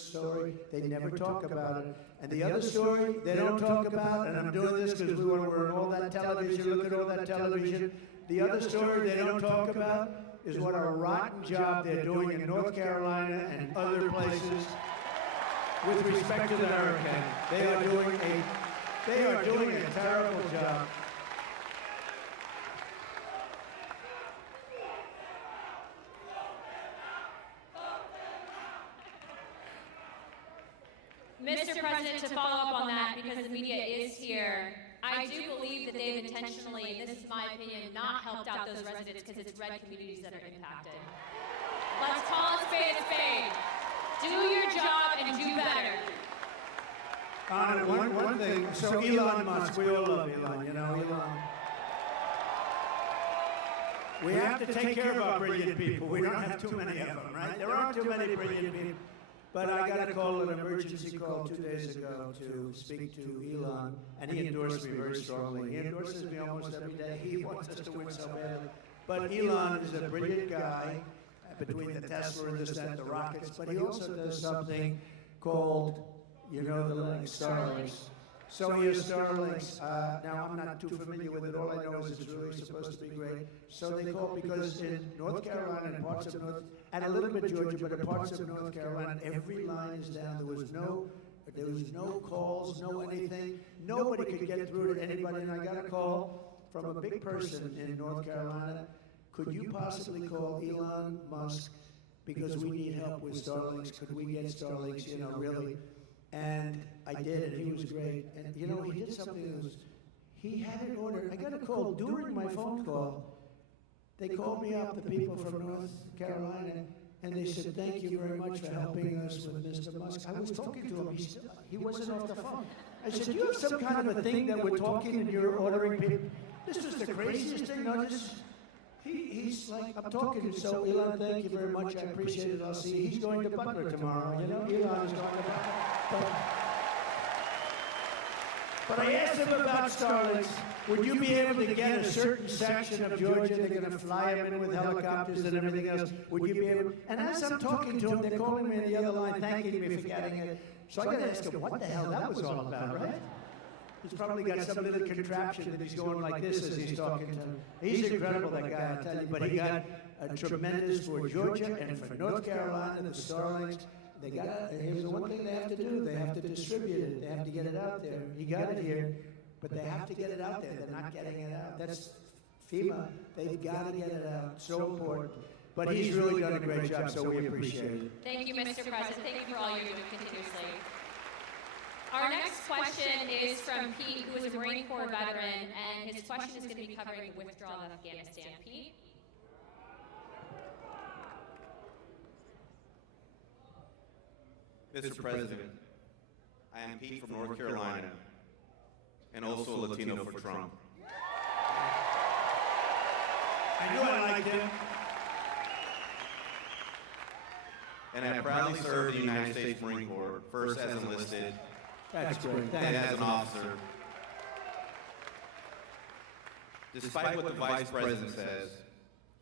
story. They never talk about it. And the other story they don't talk about, and I'm doing this because we're on all that television, look at all that television. The other story they don't talk about is what a rotten job they're doing in North Carolina and other places with respect to the hurricane. They are doing a terrible job. Mr. President, to follow up on that, because the media is here, I do believe that they've intentionally, and this is my opinion, not helped out those residents because it's red communities that are impacted. Let's call a spade a spade. Do your job and do better. One thing, so Elon Musk, we all love Elon, you know, Elon. We have to take care of our brilliant people. We don't have too many of them, right? There aren't too many brilliant people. But I got a call, an emergency call 2 days ago to speak to Elon, and he endorsed me very strongly. He endorses me almost every day. He wants us to win so badly. But Elon is a brilliant guy, between the Tesla and this, that, the rockets, but he also does something called, you know, the Starlinks. So he has Starlinks. Now, I'm not too familiar with it. All I know is it's really supposed to be great. So they call, because in North Carolina and parts of North, and a little bit Georgia, but in parts of North Carolina, every line is down. There was no calls, no anything. Nobody could get through to anybody. And I got a call from a big person in North Carolina. Could you possibly call Elon Musk, because we need help with Starlinks? Could we get Starlinks, you know, really? And I did, and he was great. And, you know, he did something that was, he had it ordered. I got a call during my phone call. They called me up, the people from North Carolina, and they said, thank you very much for helping us with Mr. Musk. I was talking to him. He wasn't off the phone. I said, do you have some kind of a thing that we're talking and you're ordering people? This is the craziest thing. No, he's like, I'm talking, so Elon, thank you very much. I appreciate it. I'll see you. He's going to Butler tomorrow. You know, Elon is going to Butler. But I asked him about Starlinks. Would you be able to get a certain section of Georgia? They're going to fly them in with helicopters and everything else. Would you be able? And as I'm talking to him, they're calling me on the other line, thanking me for getting it. So I got to ask him what the hell that was all about, right? He's probably got some little contraption that he's going like this as he's talking to him. He's incredible, that guy, I tell you. But he got a tremendous for Georgia and for North Carolina, the Starlinks. They got, here's the one thing they have to do. They have to distribute it. They have to get it out there. He got it here, but they have to get it out there. They're not getting it out. That's FEMA. They've got to get it out. So important. But he's really done a great job, so we appreciate it. Thank you, Mr. President. Thank you for all you're doing continuously. Our next question is from Pete, who is a Marine Corps veteran, and his question is going to be covering the withdrawal of Afghanistan. Pete? Mr. President, I am Pete from North Carolina, and also a Latino for Trump. I knew I liked him. And I proudly served in the United States Marine Corps, first as enlisted, That's great. then as an officer. Despite what the Vice President says,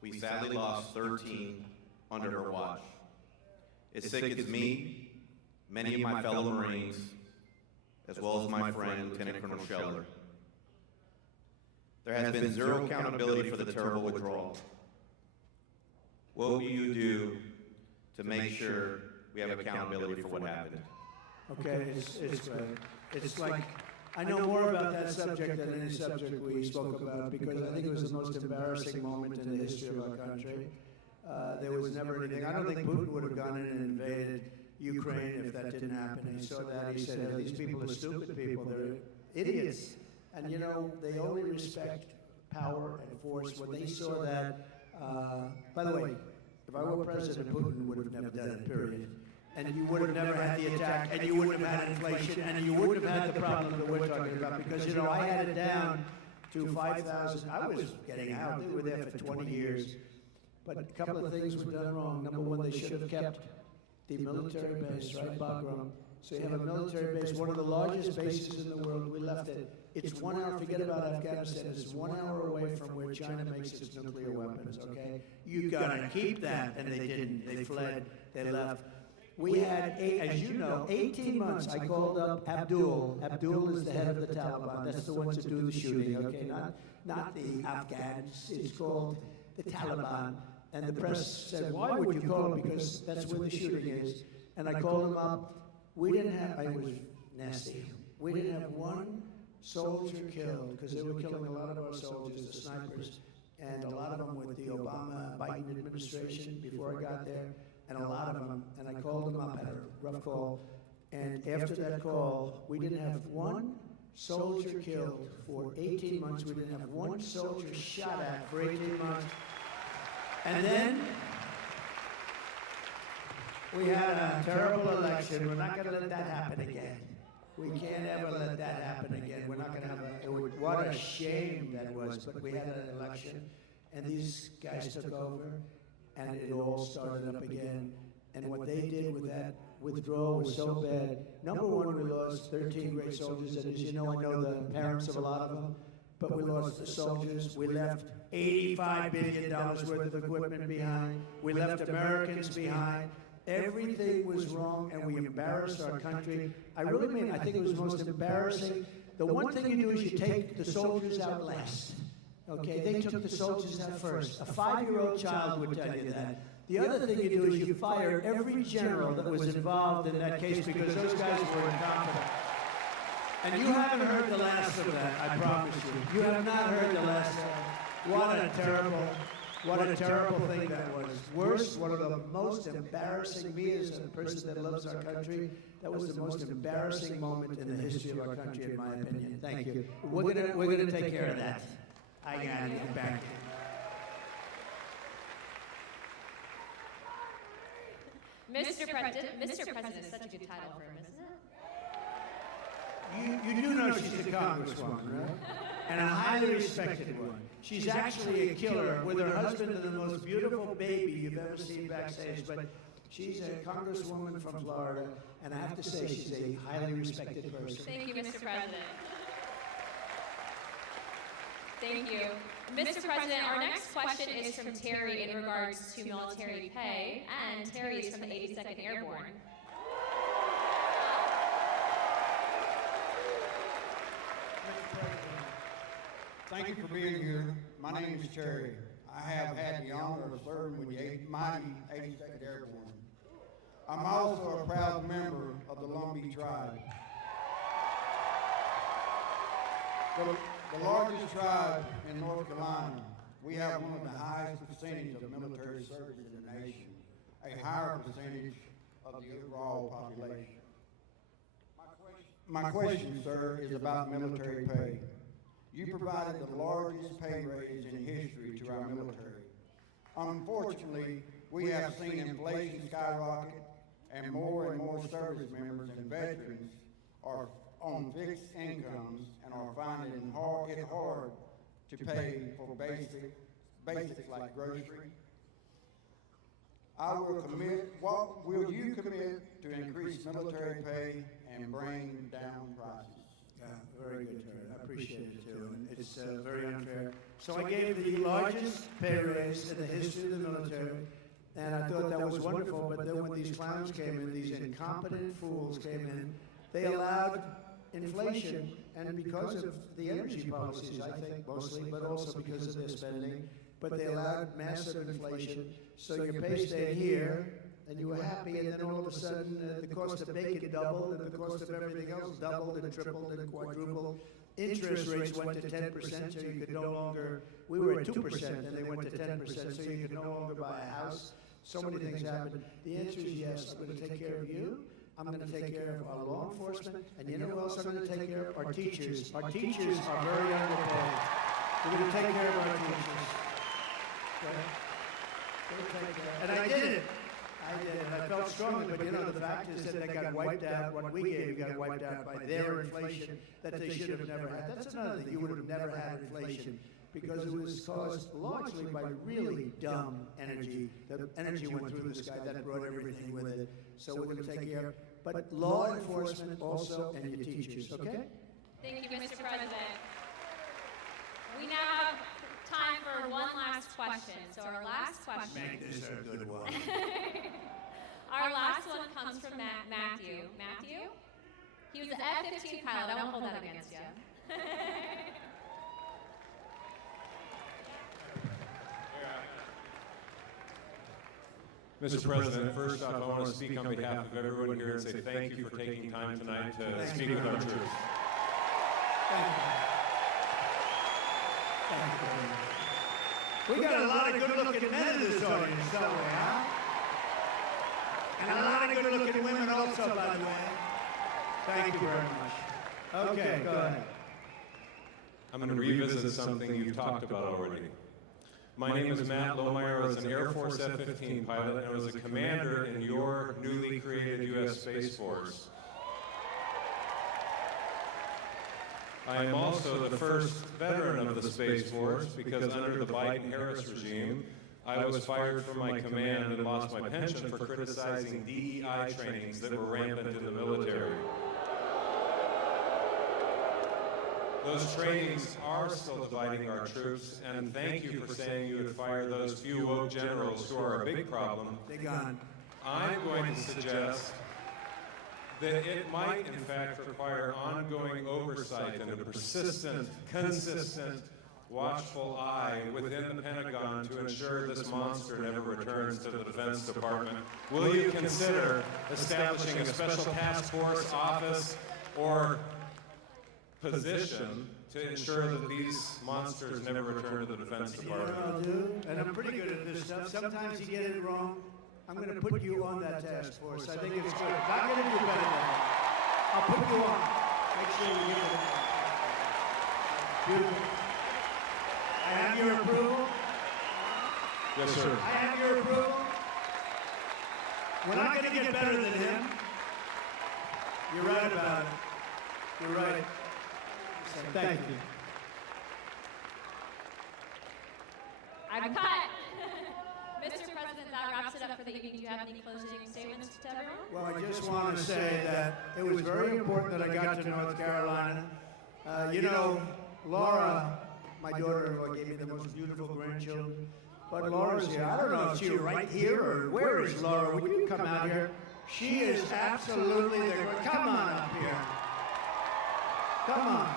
we sadly lost 13 under her watch. It sickens me, many of my fellow Marines, as well as my friend, Lieutenant Colonel Scheller. There has been zero accountability for the terrible withdrawal. What will you do to make sure we have accountability for what happened. Okay, it's great. It's like, I know more about that subject than any subject we spoke about because I think it was the most embarrassing moment in the history of our country. There was never anything. I don't think Putin would have gone in and invaded Ukraine if that didn't happen. He saw that. He said, these people are stupid people. They're idiots. And, you know, they only respect power and force. When they saw that, by the way, if I were President, Putin would have never done it, period. And you would have never had the attack, and you wouldn't have had inflation, and you wouldn't have had the problem that we're talking about. Because, you know, I had it down to 5,000. I was getting out. They were there for 20 years. But a couple of things were done wrong. Number one, they should have kept the military base, right, Bagram? So you have a military base, one of the largest bases in the world. We left it. It's 1 hour, forget about Afghanistan, it's 1 hour away from where China makes its nuclear weapons, okay? You gotta keep that, and they didn't. They fled, they left. We had, as you know, 18 months. I called up Abdul. Abdul is the head of the Taliban. That's the ones that do the shooting, okay? Not the Afghans. It's called the Taliban. And the press said, why would you call him? Because that's where the shooting is. And I called him up. We didn't have, it was nasty. We didn't have one soldier killed because they were killing a lot of our soldiers, the snipers, and a lot of them with the Obama-Biden administration before I got there, and a lot of them, and I called them up, had a rough call, and after that call, we didn't have one soldier killed for 18 months. We didn't have one soldier shot at for 18 months. And then we had a terrible election. We're not going to let that happen again. We can't ever let that happen again. We're not going to have what a shame that was. But we had an election, and these guys took over, and it all started up again. And what they did with that withdrawal was so bad. Number one, we lost 13 great soldiers, and as you know, I know the parents of a lot of them, but we lost the soldiers. We left $85 billion worth of equipment behind. We left Americans behind. Everything was wrong, and we embarrassed our country. I really mean, I think it was most embarrassing. The one thing you do is you take the soldiers out last. Okay, they took the soldiers out first. A 5-year-old child would tell you that. The other thing you do is you fire every general that was involved in that case because those guys were incompetent. And you haven't heard the last of that, I promise you. You have not heard the last of that. What a terrible thing that was. Worse, one of the most embarrassing, me as a person that loves our country, that was the most embarrassing moment in the history of our country, in my opinion. Thank you. We're gonna take care of that. I got it back. Mr. President is such a good title for him, isn't it? You do know she's a congresswoman, right? And a highly respected one. She's actually a killer with her husband and the most beautiful baby you've ever seen backstage. But she's a congresswoman from Florida, and I have to say she's a highly respected person. Thank you, Mr. President. Thank you. Mr. President, our next question is from Terry in regards to military pay, and Terry is from the 82nd Airborne. Thank you for being here. My name is Terry. I have had the honor of serving with the mighty 82nd Airborne. I'm also a proud member of the Lumbee tribe. The largest tribe in North Carolina. We have one of the highest percentage of military service in the nation, a higher percentage of the overall population. My question, sir, is about military pay. You provided the largest pay raise in history to our military. Unfortunately, we have seen inflation skyrocket, and more service members and veterans are on fixed incomes and are finding it hard to pay for basics like grocery. What will you commit to increase military pay and bring down prices? Yeah, very good, Terry. I appreciate it too. And it's very unfair. So I gave the largest pay raise in the history of the military, and I thought that was wonderful. But then when these clowns came in, these incompetent fools came in, they allowed inflation, and because of the energy policies, I think mostly, but also because of their spending, but they allowed massive inflation. So your pay stayed here, and you were happy, and then all of a sudden the cost of bacon doubled, and the cost of everything else doubled and tripled and quadrupled. Interest rates went to 10%, so you could no longer, we were at 2%, and they went to 10%, so you could no longer buy a house. So many things happened. The answer is yes, I'm going to take care of you. I'm going to take care of our law enforcement, and you know who else I'm going to take care of? Our teachers. Our teachers are very underpaid. We're going to take care of our teachers. Okay? And I did it. I did it. I felt strongly, but you know, the fact is that they got wiped out. What we gave got wiped out by their inflation that they should have never had. That's another thing. You would have never had inflation because it was caused largely by really dumb energy. The energy went through the sky. That brought everything with it. So we're going to take care of, but law enforcement also and your teachers, okay? Thank you, Mr. President. We now have time for one last question. So our last question. Make this a good one. Our last one comes from Matthew. Matthew? He was an F-15 pilot. I won't hold that against you. Mr. President, first off, I want to speak on behalf of everyone here and say thank you for taking time tonight to speak with our troops. We got a lot of good-looking men in this audience, don't we, huh? And a lot of good-looking women also, by the way. Thank you very much. Okay, go ahead. I'm going to revisit something you've talked about already. My name is Matt Lohmeyer. I was an Air Force F-15 pilot and I was a commander in your newly created U.S. Space Force. I am also the first veteran of the Space Force because under the Biden-Harris regime, I was fired from my command and lost my pension for criticizing DEI trainings that were rampant in the military. Those trainings are still dividing our troops, and thank you for saying you would fire those few woke generals who are a big problem. They're gone. I'm going to suggest that it might, in fact, require ongoing oversight and a persistent, consistent, watchful eye within the Pentagon to ensure this monster never returns to the Defense Department. Will you consider establishing a special task force, office, or position to ensure that these monsters never return to the Defense Department? You know what I'll do? And I'm pretty good at this stuff. Sometimes you get it wrong. I'm going to put you on that task force. I think it's good. Not going to do better than that. I'll put you on. Make sure you get it. Beautiful. I have your approval. Yes, sir. I have your approval. We're not going to get better than him. You're right about it. You're right. So thank you. I'm cut. Mr. President, that wraps it up for the evening. Do you have any closing statements to everyone? Well, I just want to say that it was very important that I got to North Carolina. You know, Laura, my daughter-in-law, gave me the most beautiful grandchildren. But Laura's here. I don't know if she's right here or where is Laura? Would you come out here? She is absolutely there. Come on up here. Come on.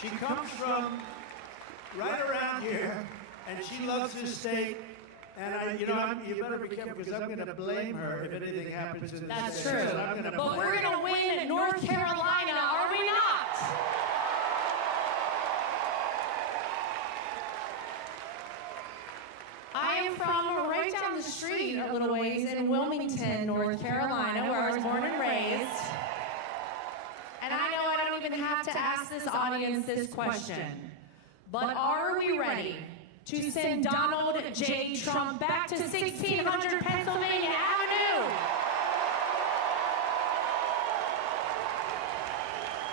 She comes from right around here, and she loves this state. And you better be careful because I'm going to blame her if anything happens in this state. That's true. But we're going to win in North Carolina, are we not? I am from right down the street a little ways in Wilmington, North Carolina, where I was born and raised. And I know I don't even have to ask this audience this question, but are we ready to send Donald J. Trump back to 1600 Pennsylvania Avenue?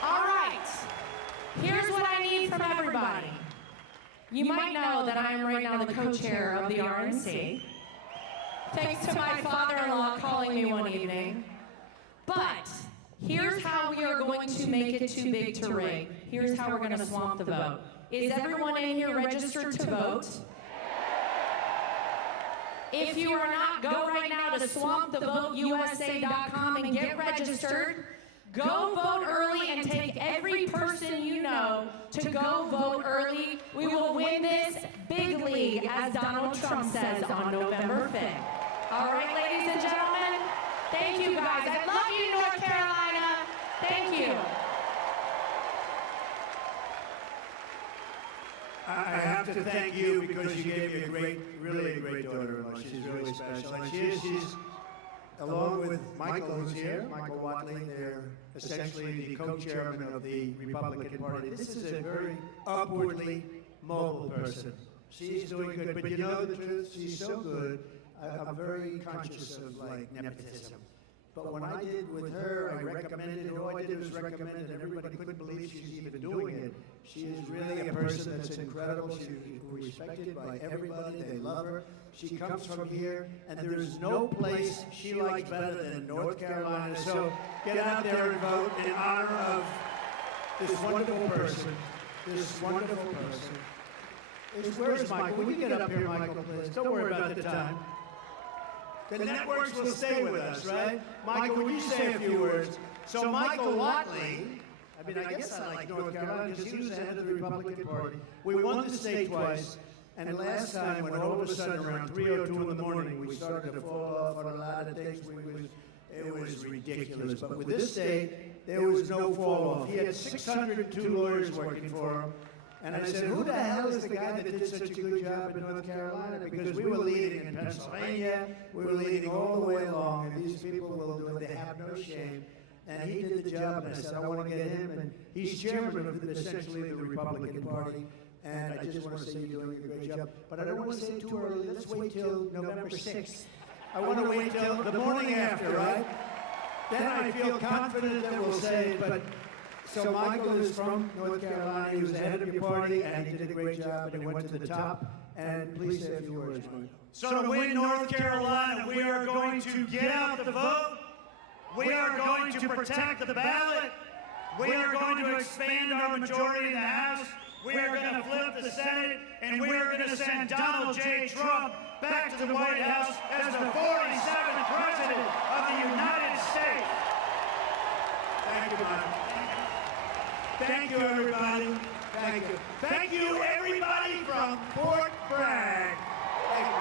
All right, here's what I need from everybody. You might know that I am right now the co-chair of the RNC, thanks to my father-in-law calling me one evening. But here's how we are going to make it too big to rig. Here's how we're going to swamp the vote. Is everyone in here registered to vote? If you are not, go right now to swampthevoteusa.com and get registered. Go vote early and take every person you know to go vote early. We will win this big league, as Donald Trump says on November 5th. All right, ladies and gentlemen, thank you guys. I love you, North Carolina. Thank you. I have to thank you because you gave me a great, really a great daughter-in-law. She's really special. And she's along with Michael, who's here, Michael Watley, they're essentially the co-chairman of the Republican Party. This is a very upwardly mobile person. She's doing good, but you know the truth, she's so good. I'm very conscious of like nepotism. But when I did with her, I recommended it. All I did was recommend it, and everybody couldn't believe she's even doing it. She is really a person that's incredible. She's respected by everybody. They love her. She comes from here, and there is no place she likes better than North Carolina. So get out there and vote in honor of this wonderful person. This wonderful person. Where's Michael? Will you get up here, Michael, please? Don't worry about the time. The networks will stay with us, right? Michael, will you say a few words? So Michael Watley, I guess I like North Carolina because he was the head of the Republican Party. We won the state twice, and last time when all of a sudden around 3:02 in the morning we started to fall off on a lot of things, it was ridiculous. But with this state, there was no fall off. He had 602 lawyers working for him. And I said, who the hell is the guy that did such a good job in North Carolina? Because we were leading in Pennsylvania, we were leading all the way along, and these people will do it, they have no shame. And he did the job, and I said, I want to get him, and he's chairman of essentially the Republican Party, and I just want to say you're doing a great job. But I don't want to say it too early, let's wait till November 6th. I want to wait till the morning after, right? Then I feel confident that we'll say it, but so Michael is from North Carolina. He was the head of your party, and he did a great job, and he went to the top. And please say a few words, Michael. So to win North Carolina, we are going to get out the vote. We are going to protect the ballot. We are going to expand our majority in the House. We are going to flip the Senate, and we are going to send Donald J. Trump back to the White House as the 47th president of the United States. Thank you, Michael. Thank you, everybody. Thank you. Thank you, everybody from Fort Bragg. Thank you.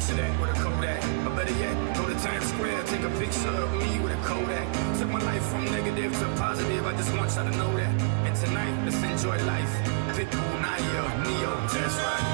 picture that with a Kodak. Or better yet, go to Times Square, take a picture of me with a Kodak. Took my life from negative to positive, I just want y'all to know that. And tonight, let's enjoy life. Pitbull, Naya, Neo, that's right.